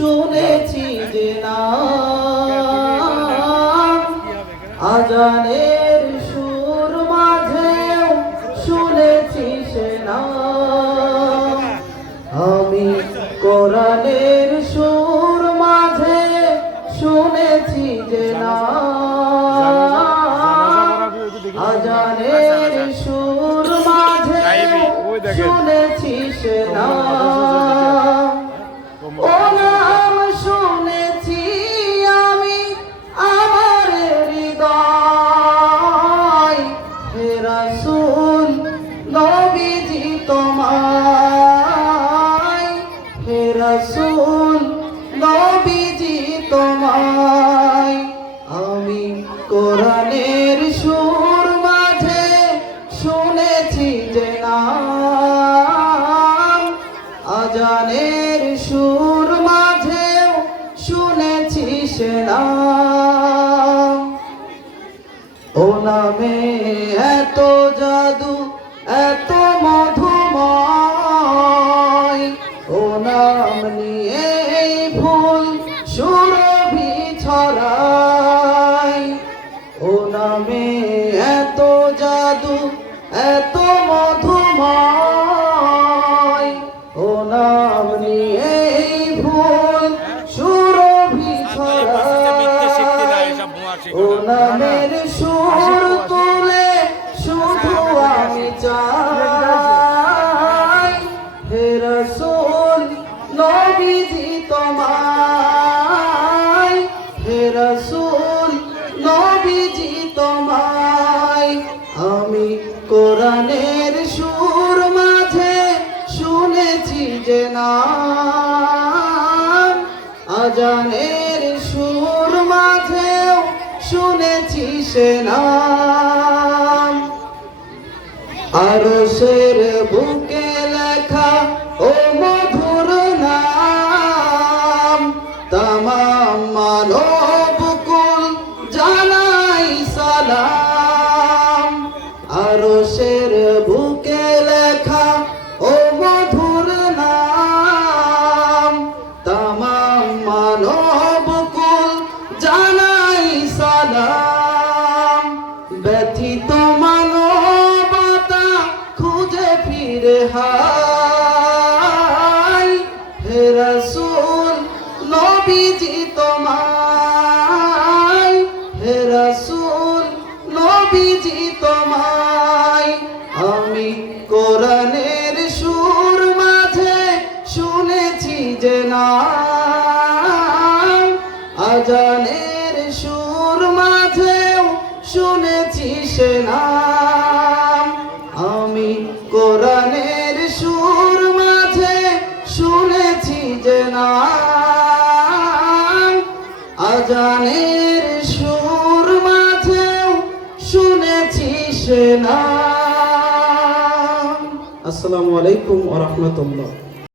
শুনেছি যে না। আজানের সুর মাঝে শুনেছি সে না। আমি কোরআনের সুর মাঝে শুনেছি যে না। আজানের সুর মাঝে শুনেছি সে না। রাসূল, নবীজি তোমায়। হে রাসূল, নবীজি তোমায়। আমি কোরআনের সুর মাঝে শুনেছি যে নাম আজানের সুর ও নামে এত নবীজি তোমায়। আমি কোরআনের সুর মাঝে শুনেছি যে নাম, আজানের সুর মাঝেও শুনেছি সে নাম। আরশের বুকে তামাম মানব কুল জানাই সালাম। আরশের বুকে লেখা ও মধুর নাম। তামাম মানব কুল জানাই সালাম। ব্যথিত আজানের সুর মাঝেও শুনেছি সে নাম। আমি কোরআনের সুর মাঝে শুনেছি যে নাম। আজানের সুর মাঝেও শুনেছি সে নাম। আসসালামু আলাইকুম ওয়া